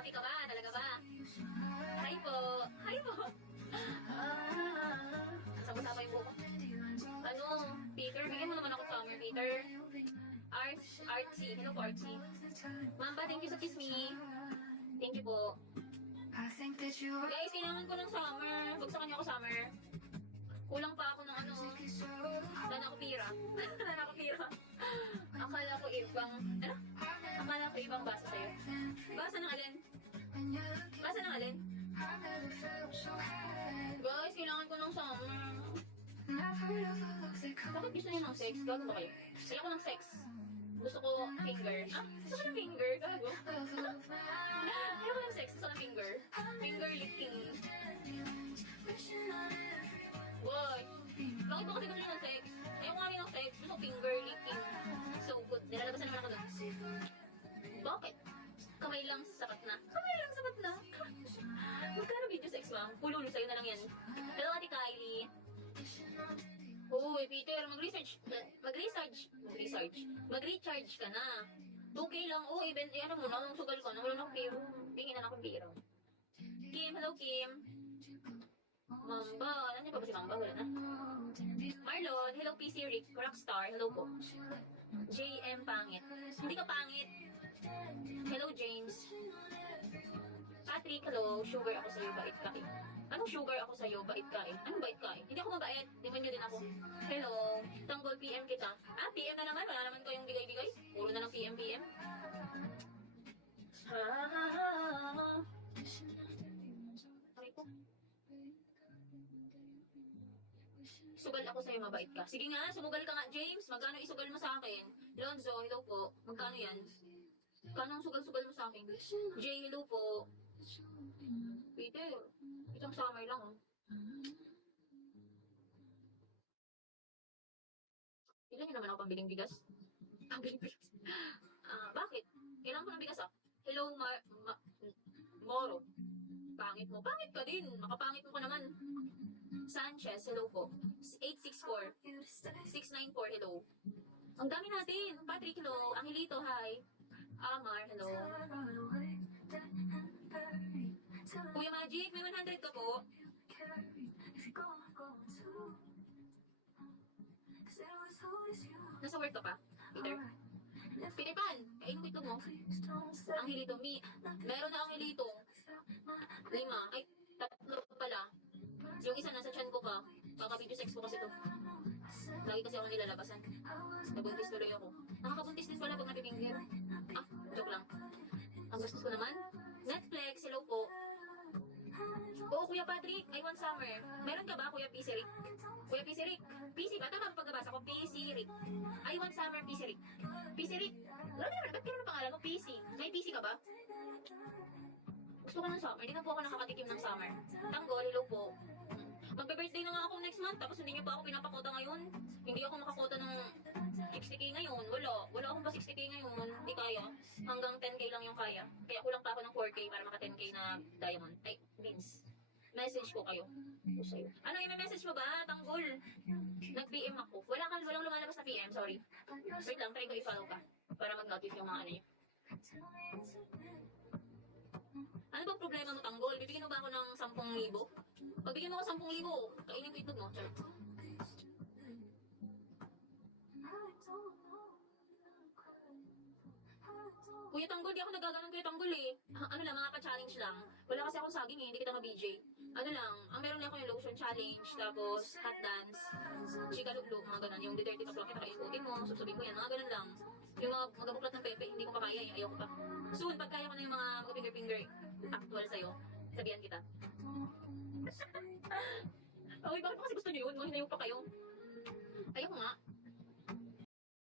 Happy ka ba? Talaga ba? Hi po. Hi po. Sama-sama yung buko. Ano, Peter, bigyan mo naman ako summer, Peter. Artsy. Hello po, Artsy. Mamba, thank you sa kiss me. Thank you po. Guys, kailangan ko ng summer. Bagsakan niyo ako summer. Kulang pa ako ng ano. Wala na ako pira. Wala na ako pira. Akala ko ibang, ano? Akala ko ibang basa sa'yo. Basa ng alin? Basa ng alin? Guys, kailangan ko ng summer. Bakit gusto niyo ng sex? Gago ba kayo? Ayoko ng sex. Gusto ko finger. Ah, gusto ko ng finger. Gago. Ayoko ng sex. Gusto ko ng finger. Finger licking. Boy, bakit ba kasi gusto niyo ng sex? Ayoko nga rin ng sex. Gusto ko finger licking. So good. Nilalabasan naman ako doon. Bakit? Kamay lang sapat na. Kamay lang sapat na. Magkano video sex, ma'am? Pululo sa'yo na lang yan. Hello, Ate Kylie. Uy, Peter, mag-recharge ka na. 2K lang, ano mo na, sugal ka na, wala na akong piro. Bingin na akong piro. Kim, hello Kim. Mamba, nandiyan pa ba si Mamba? Wala na. Marlon, hello PC Rick, Rockstar, hello po. JM Pangit. Hindi ka pangit. Hello James. Patrick, hello. Sugar ako sa'yo, bait ka eh. Anong sugar ako sa'yo, bait ka eh? Anong bait ka eh? Hindi ako mabait. Demonyo din ako. Hello. Tanggol PM kita. Ah, PM na naman. Wala naman kayong bigay-bigay. Puro na lang PM. Aray ko. Sugal ako sa'yo, mabait ka. Sige nga, sumugal ka nga, James. Magkano isugal mo sa akin? Lonzo, hello po. Magkano yan? Magkano ang sugal-sugal mo sa akin? Jay, hello po. Peter, itong summer lang, oh. Ilan nyo naman ako pambiling bigas? Pambiling bigas? Bakit? Kailangan ko ng bigas, ah. Hello, Moro. Pangit mo. Pangit ka din. Makapangit mo ka naman. Sanchez, hello po. 864. 694, hello. Ang dami natin. Patrick, hello. Angelito, hi. Amar, hello. Kuya Magic, may 100 ka po. Nasa work ka pa, Peter? Peter Pan, kainin ko ito mo. Angelito, meron na Angelito. 5. Ay, 3 pala. Yung isa nasa chan ko pa. Kaka-video sex ko kasi to. Lagi kasi ako nilalabasan. Nabuntis tuloy ako. Nakakabuntis din pala pag napipinger. Ah, joke lang. Ang gastos ko naman. Netflix, hello po. Oo, Kuya Patrick, I want summer. Meron ka ba, Kuya PC Rick? Kuya PC Rick? PC ba? Tama ang pagkabasa ko, PC Rick. I want summer, PC Rick. PC Rick? Wala naman, ba't kailan ang pangalan mo? PC. May PC ka ba? Gusto ko ng summer. Hindi na po ako nakakatikim ng summer. Tanggol, hello po. Magbe-birthday na nga ako next month, tapos hindi niyo pa ako pinapakota ngayon. Hindi ako makakota ng 60k ngayon. Wala akong pa 60k ngayon. Hindi kaya. Hanggang 10k lang yung kaya. Kaya kulang pa ako ng 4k para maka 10k na diamond. Ay, beans. Message ko kayo. Ano yung message mo ba? Tanggol. Nag-PM ako. Walang lumalabas na PM, sorry. Wait lang, try ko i-follow ka. Para mag-notif yung mga ano yun. Ano bang problema mo, Tanggol? Bibigyan mo ba ako ng 10,000? Pag bigyan mo ako 10,000, kainin ko ito mo. Char. Kuya Tanggol, di ako nagaganon Kuya Tanggol eh. Ano lang, mga pa-challenge lang. Wala kasi akong saging eh, hindi kita ma-BJ. Ano lang, ang meron lang ako yung lotion challenge, tapos hot dance, chika luglog, mga ganun. Yung dirty pa kita kaikutin mo, susubin ko yan, mga ganun lang. Yung mga magabuklat ng pepe, hindi ko pa kaya eh, ayoko pa. Soon, pag kaya ko na yung mga finger actual sa'yo, sabihan kita. Ay, bakit mo kasi gusto niyo yun? Mahinayo pa kayo. Ayoko nga.